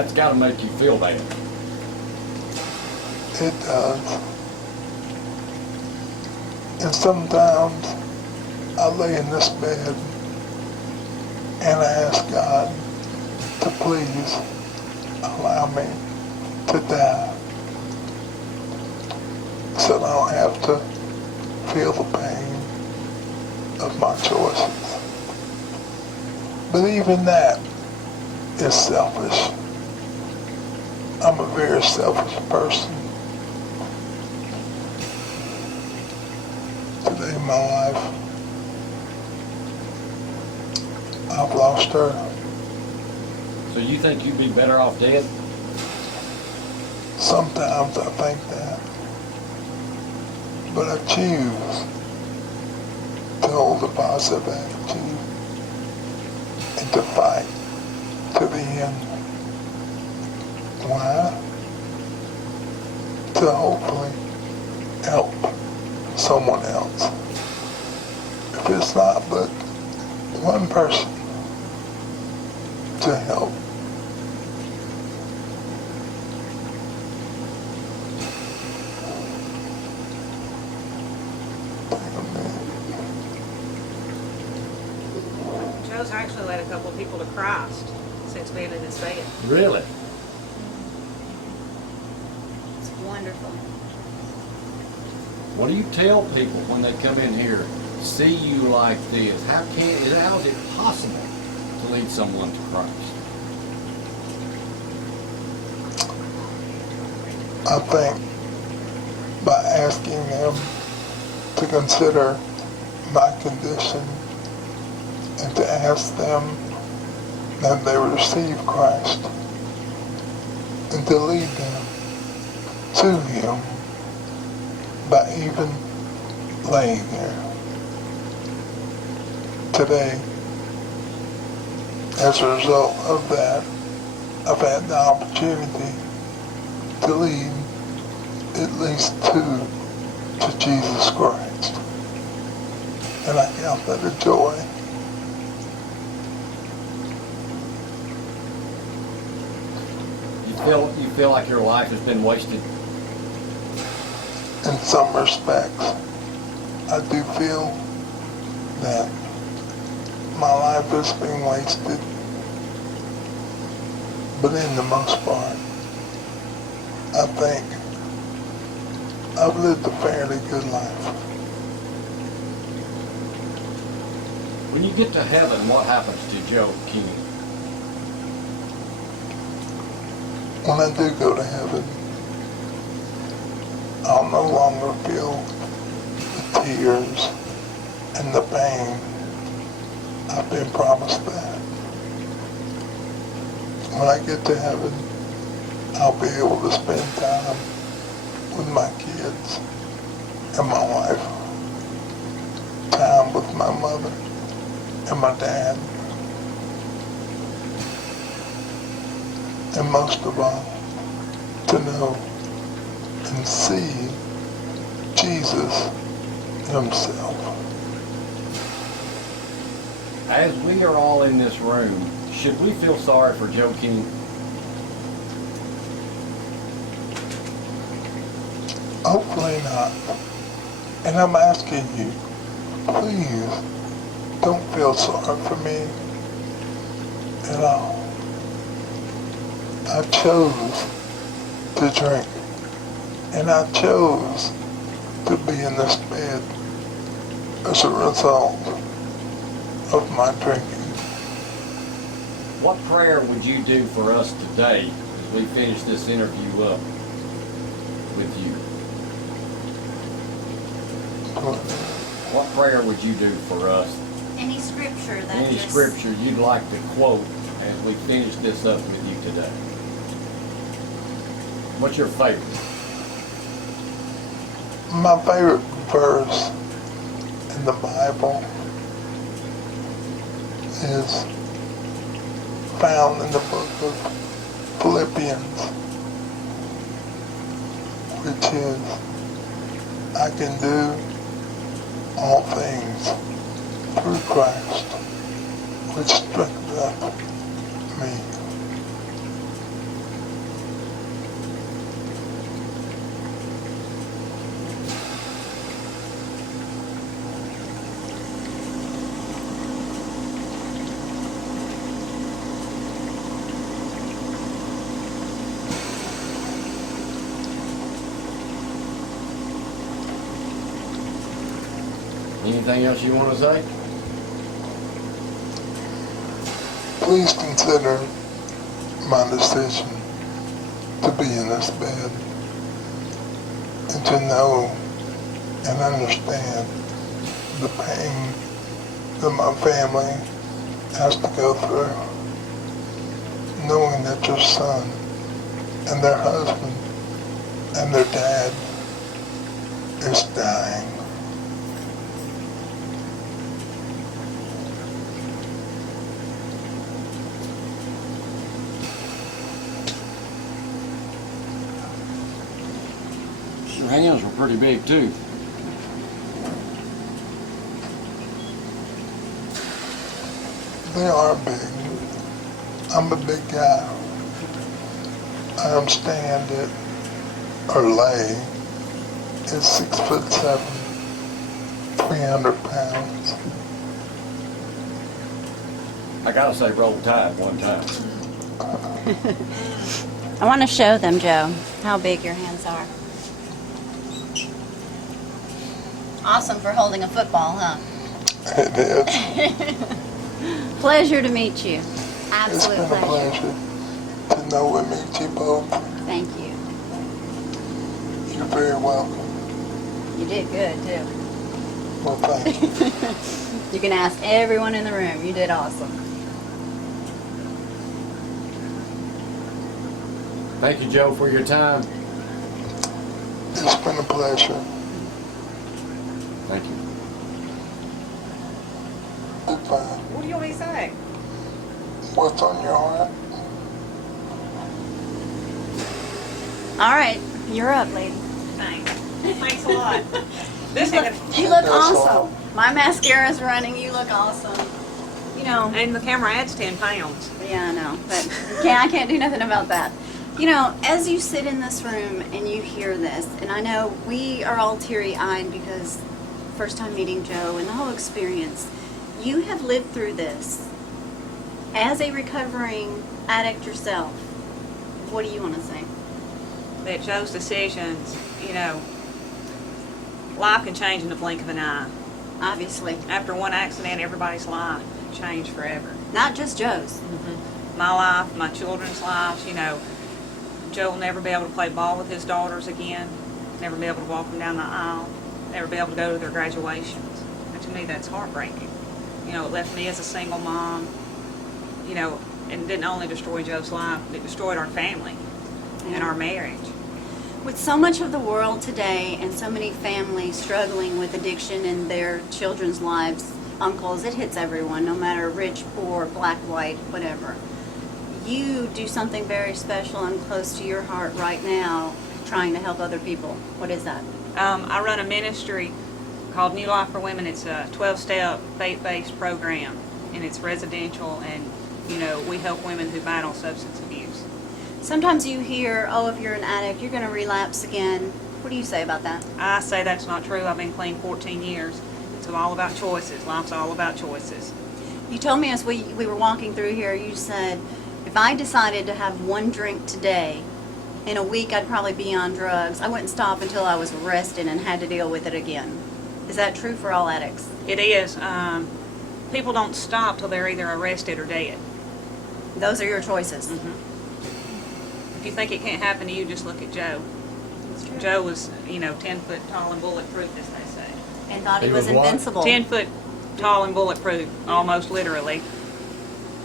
That's got to make you feel bad. It does. And sometimes I lay in this bed and I ask God to please allow me to die so I don't have to feel the pain of my choices. But even that is selfish. I'm a very selfish person. Today in my life, I've lost her. So you think you'd be better off dead? Sometimes I think that. But I choose to hold a positive attitude and to fight to the end. Why? To hopefully help someone else. If it's not but one person to help. Joe's actually led a couple of people to Christ since being in this bed. Really? It's wonderful. What do you tell people when they come in here, see you like this? How is it possible to lead someone to Christ? I think by asking them to consider my condition and to ask them that they receive Christ and to lead them to Him by even laying there. Today, as a result of that, I've had the opportunity to lead at least two to Jesus Christ. And I count that a joy. You feel like your life has been wasted? In some respects, I do feel that my life has been wasted. But in the most part, I think I've lived a fairly good life. When you get to heaven, what happens to Joe Keeney? When I do go to heaven, I'll no longer feel the tears and the pain. I've been promised that. When I get to heaven, I'll be able to spend time with my kids and my wife, time with my mother and my dad, and most of all, to know and see Jesus Himself. As we are all in this room, should we feel sorry for Joe Keeney? Hopefully not. And I'm asking you, please don't feel sorry for me at all. I chose to drink, and I chose to be in this bed as a result of my drinking. What prayer would you do for us today as we finish this interview up with you? What prayer would you do for us? Any scripture that Any just... scripture you'd like to quote as we finish this up with you today? What's your favorite? My favorite verse in the Bible is found in the book of Philippians, which is, I can do all things through Christ, which strengtheneth me. Anything else you want to say? Please consider my decision to be in this bed and to know and understand the pain that my family has to go through, knowing that your son and their husband and their dad is dying. Your hands were pretty big too. They are big. I'm a big guy. I am stand at, or lay, at 6'7", 300 pounds. I gotta say roll tide one time. I want to show them, Joe, how big your hands are. Awesome for holding a football, huh? It is. Pleasure to meet you. It's Absolute been a pleasure. pleasure to know and meet you both. Thank you. You're very welcome. You did good, too. Well, thank you. You can ask everyone in the room. You did awesome. Thank you, Joe, for your time. It's been a pleasure. Thank you. Goodbye. What do you want me to say? What's on your heart? All right, you're up, lady. Thanks. Thanks a lot. This ain't You look That's all. awesome. My mascara's running. You look awesome. You know, and the camera adds 10 pounds. yeah, I know, but I can't do nothing about that. You know, as you sit in this room and you hear this, and I know we are all teary-eyed because first time meeting Joe and the whole experience, you have lived through this. As a recovering addict yourself, what do you want to say? That Joe's decisions, you know, life can change in the blink of an eye. Obviously, After one accident, everybody's life changed forever. not just Joe's. My life, my children's lives, you know, Joe will never be able to play ball with his daughters again, never be able to walk them down the aisle, never be able to go to their graduations. And to me, that's heartbreaking. You know, it left me as a single mom, you know, and didn't only destroy Joe's life, it destroyed our family and our marriage. With so much of the world today and so many families struggling with addiction in their children's lives, uncles, it hits everyone, no matter rich, poor, black, white, whatever. You do something very special and close to your heart right now, trying to help other people. What is that? I run a ministry called New Life for Women. It's a 12-step faith-based program, and it's residential, and, you know, we help women who battle substance abuse. Sometimes you hear, oh, if you're an addict, you're going to relapse again. What do you say about that? I say that's not true. I've been clean 14 years. It's all about choices. Life's all about choices. You told me as we were walking through here, you said, if I decided to have one drink today, in a week I'd probably be on drugs. I wouldn't stop until I was arrested and had to deal with it again. Is that true for all addicts? It is. People don't stop till they're either arrested or dead. Those are your choices. If you think it can't happen to you, just look at Joe. Joe was, you know, 10 foot tall and bulletproof, as they say. And thought he He was was what? invincible. 10 foot tall and bulletproof, almost literally.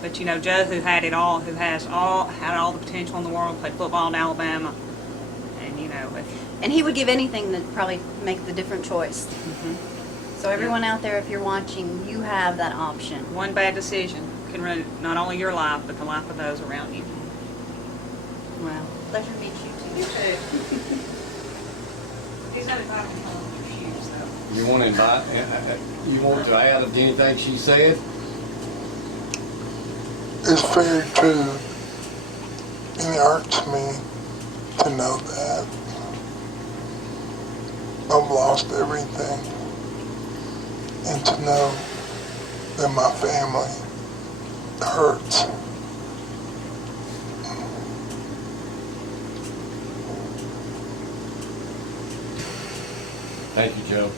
But you know, Joe, who had it all, who had all the potential in the world, played football in Alabama, and you know, And he would give anything to probably make the different choice. So everyone out there, if you're watching, you have that option. one bad decision can ruin not only your life, but the life of those around you. Wow. Pleasure to meet you too. He's got his eye on your shoes, though. You want to you want to add to anything she said? It's very true, and it hurts me to know that I've lost everything, and to know that my family hurts. Thank you, Joe.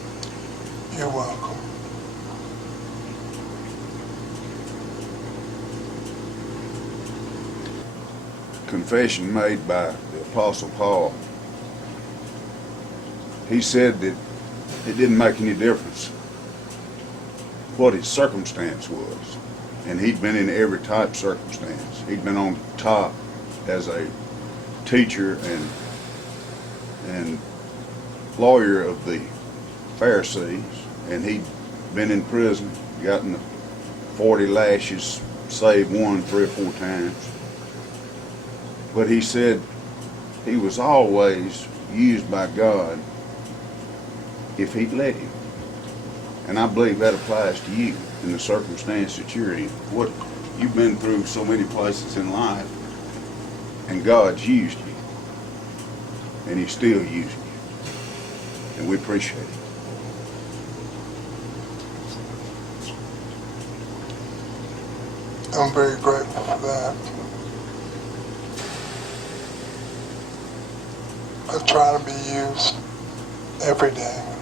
You're welcome. confession made by the Apostle Paul. He said that it didn't make any difference what his circumstance was. And he'd been in every type of circumstance. He'd been on top as a teacher and lawyer of the Pharisees, and he'd been in prison, gotten the 40 lashes, saved one 3 or 4 times. But he said he was always used by God if he'd let him. And I believe that applies to you in the circumstance that you're in. What you've been through so many places in life, and God's used you, and He's still using you, and we appreciate it. I'm very grateful for that. I try to be used every day.